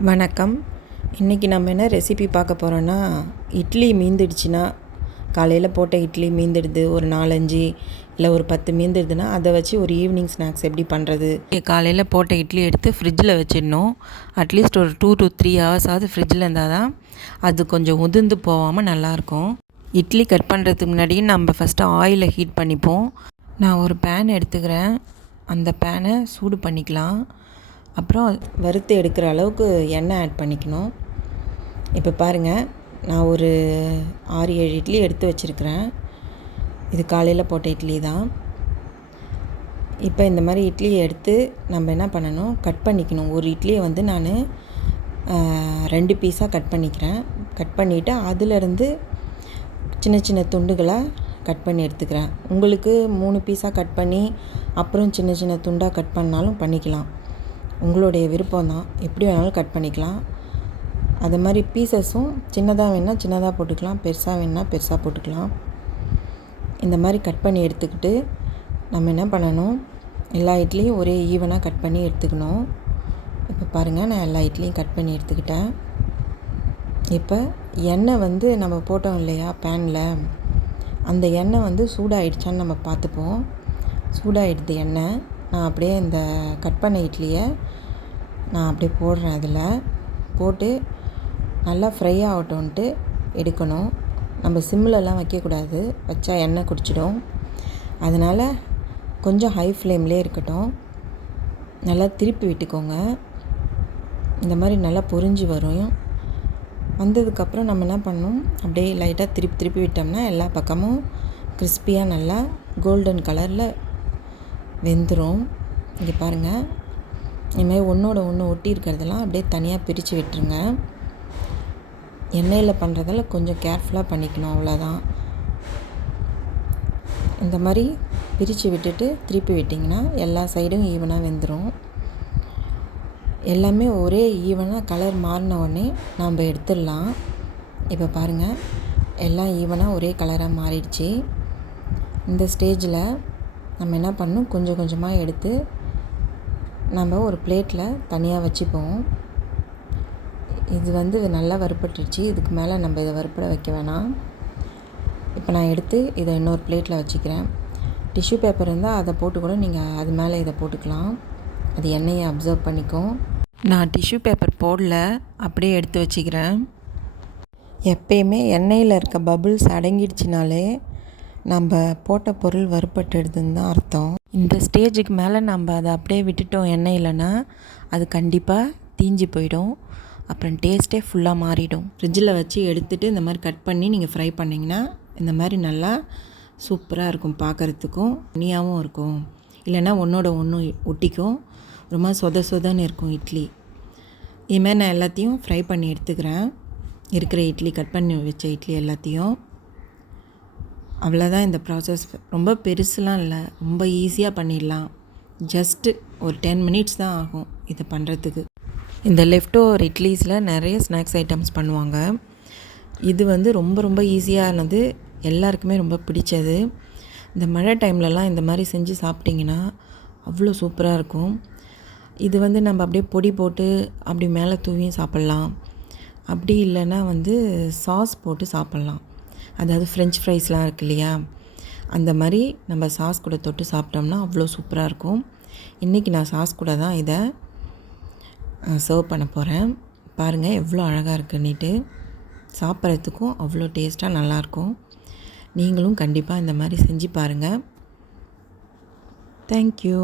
வணக்கம். இன்றைக்கி நம்ம என்ன ரெசிபி பார்க்க போகிறோன்னா, இட்லி மீந்துடுச்சுன்னா, காலையில் போட்ட இட்லி மீந்துடுது, ஒரு 4, 5 இல்லை ஒரு 10 மீந்துடுதுன்னா, அதை வச்சு ஒரு ஈவினிங் ஸ்நாக்ஸ் எப்படி பண்ணுறது? காலையில் போட்ட இட்லி எடுத்து ஃப்ரிட்ஜில் வச்சிடணும். அட்லீஸ்ட் ஒரு 2 to 3 ஹவர்ஸாவது ஃப்ரிட்ஜில் இருந்தால் தான் அது கொஞ்சம் உதிர்ந்து போகாமல் நல்லாயிருக்கும். இட்லி கட் பண்ணுறதுக்கு முன்னாடி நம்ம ஃபஸ்ட்டு ஆயிலை ஹீட் பண்ணிப்போம். நான் ஒரு பேன் எடுத்துக்கிறேன். அந்த பேனை சூடு பண்ணிக்கலாம். அப்புறம் வறுத்து எடுக்கிற அளவுக்கு எண்ணெய் ஆட் பண்ணிக்கணும். இப்போ பாருங்கள், நான் ஒரு 6, 7 இட்லி எடுத்து வச்சுருக்கிறேன். இது காலையில் போட்ட இட்லி தான். இப்போ இந்த மாதிரி இட்லியை எடுத்து நம்ம என்ன பண்ணணும், கட் பண்ணிக்கணும். ஒரு இட்லியை வந்து நான் 2 பீஸாக கட் பண்ணிக்கிறேன். கட் பண்ணிவிட்டு அதிலிருந்து சின்ன சின்ன துண்டுகளாக கட் பண்ணி எடுத்துக்கிறேன். உங்களுக்கு 3 பீஸாக கட் பண்ணி அப்புறம் சின்ன சின்ன துண்டாக கட் பண்ணாலும் பண்ணிக்கலாம். உங்களுடைய விருப்பம் தான், எப்படி வேணாலும் கட் பண்ணிக்கலாம். அது மாதிரி பீசஸும் சின்னதாக வேணால் சின்னதாக போட்டுக்கலாம், பெருசாக வேணால் பெருசாக போட்டுக்கலாம். இந்த மாதிரி கட் பண்ணி எடுத்துக்கிட்டு நம்ம என்ன பண்ணணும், எல்லா இட்லியும் ஒரே ஈவனாக கட் பண்ணி எடுத்துக்கணும். இப்போ பாருங்கள், நான் எல்லா இட்லியும் கட் பண்ணி எடுத்துக்கிட்டேன். இப்போ எண்ணெய் வந்து நம்ம போட்டோம் இல்லையா பேனில், அந்த எண்ணெய் வந்து சூடாகிடுச்சான்னு நம்ம பார்த்துப்போம். சூடாகிடுது எண்ணெய். நான் அப்படியே இந்த கட் பண்ண இட்லியை நான் அப்படியே போடுறேன். அதில் போட்டு நல்லா ஃப்ரை ஆகட்டும்ன்ட்டு எடுக்கணும். நம்ம சிம்மிலலாம் வைக்கக்கூடாது, வச்சா எண்ணெய் குடிச்சிடும். அதனால் கொஞ்சம் ஹை ஃப்ளேம்லேயே இருக்கட்டும். நல்லா திருப்பி விட்டுக்கோங்க. இந்த மாதிரி நல்லா பொரிஞ்சு வரும். வந்ததுக்கப்புறம் நம்ம என்ன பண்ணணும், அப்படியே லைட்டாக திருப்பி விட்டோம்னா எல்லா பக்கமும் கிறிஸ்பியாக நல்லா கோல்டன் கலரில் வெந்துடும். இங்கே பாருங்கள், இதுமாதிரி ஒன்றோட ஒன்று ஒட்டி இருக்கிறதெல்லாம் அப்படியே தனியாக பிரித்து விட்டுருங்க. எண்ணெயில் பண்ணுறதால கொஞ்சம் கேர்ஃபுல்லாக பண்ணிக்கணும், அவ்வளோதான். இந்த மாதிரி பிரித்து விட்டுட்டு திருப்பி விட்டிங்கன்னா எல்லா சைடும் ஈவனாக வெந்துடும். எல்லாமே ஒரே ஈவனாக கலர் மாறின உடனே நாம் எடுத்துடலாம். இப்போ பாருங்கள், எல்லாம் ஈவனாக ஒரே கலராக மாறிடுச்சு. இந்த ஸ்டேஜில் நம்ம என்ன பண்ணணும், கொஞ்சம் கொஞ்சமாக எடுத்து நம்ம ஒரு பிளேட்டில் தனியாக வச்சுப்போம். இது வந்து நல்லா வறுபட்டுருச்சு. இதுக்கு மேலே நம்ம இதை வறுப்பட வைக்க வேணாம். இப்போ நான் எடுத்து இதை இன்னொரு பிளேட்டில் வச்சுக்கிறேன். டிஷ்யூ பேப்பர் இருந்தால் அதை போட்டு கூட நீங்கள் அது மேலே இதை போட்டுக்கலாம். அது எண்ணெயை அப்சர்வ் பண்ணிக்கும். நான் டிஷ்யூ பேப்பர் போடல, அப்படியே எடுத்து வச்சுக்கிறேன். எப்பயுமே எண்ணெயில் இருக்க பபுள்ஸ் அடங்கிடுச்சினாலே நம்ம போட்ட பொருள் வறுபட்டுடுதுன்னு தான் அர்த்தம். இந்த ஸ்டேஜுக்கு மேலே நம்ம அதை அப்படியே விட்டுட்டோம் எண்ணெய் இல்லைன்னா அது கண்டிப்பாக தீஞ்சு போயிடும். அப்புறம் டேஸ்ட்டே ஃபுல்லாக மாறிடும். ஃப்ரிட்ஜில் வச்சு எடுத்துகிட்டு இந்த மாதிரி கட் பண்ணி நீங்கள் ஃப்ரை பண்ணிங்கன்னா இந்த மாதிரி நல்லா சூப்பராக இருக்கும். பார்க்குறதுக்கும் நீயாகவும் இருக்கும். இல்லைன்னா ஒன்றோட ஒன்று ஒட்டிக்கும். ரொம்ப சொதன்னு இருக்கும் இட்லி. இதுமாதிரி நான் எல்லாத்தையும் ஃப்ரை பண்ணி எடுத்துக்கிறேன். இருக்கிற இட்லி கட் பண்ணி வச்ச இட்லி எல்லாத்தையும். அவ்வளோதான் இந்த ப்ராசஸ். ரொம்ப பெருசுலாம் இல்லை, ரொம்ப ஈஸியாக பண்ணிடலாம். ஜஸ்ட்டு ஒரு 10 மினிட்ஸ் தான் ஆகும் இதை பண்ணுறதுக்கு. இந்த லெஃப்ட் ஓவர் இட்லிஸில் நிறைய ஸ்நாக்ஸ் ஐட்டம்ஸ் பண்ணுவாங்க. இது வந்து ரொம்ப ஈஸியானது, எல்லாருக்குமே ரொம்ப பிடிச்சது. இந்த மழை டைம்லலாம் இந்த மாதிரி செஞ்சு சாப்பிட்டிங்கன்னா அவ்வளோ சூப்பராக இருக்கும். இது வந்து நம்ம அப்படியே பொடி போட்டு அப்படி மேலே தூவியும் சாப்பிட்லாம். அப்படி இல்லைன்னா வந்து சாஸ் போட்டு சாப்பிட்லாம். அதாவது ஃப்ரெஞ்ச் ஃப்ரைஸ்லாம் இருக்கு இல்லையா, அந்த மாதிரி நம்ம சாஸ் கூட தொட்டு சாப்பிட்டோம்னா அவ்வளோ சூப்பராக இருக்கும். இன்றைக்கி நான் சாஸ் கூட தான் இதை சர்வ் பண்ண போகிறேன். பாருங்கள் எவ்வளோ அழகாக இருக்குன்னுட்டு. சாப்பிட்றதுக்கும் அவ்வளோ டேஸ்ட்டாக நல்லாயிருக்கும். நீங்களும் கண்டிப்பாக இந்த மாதிரி செஞ்சு பாருங்கள். தேங்க்யூ.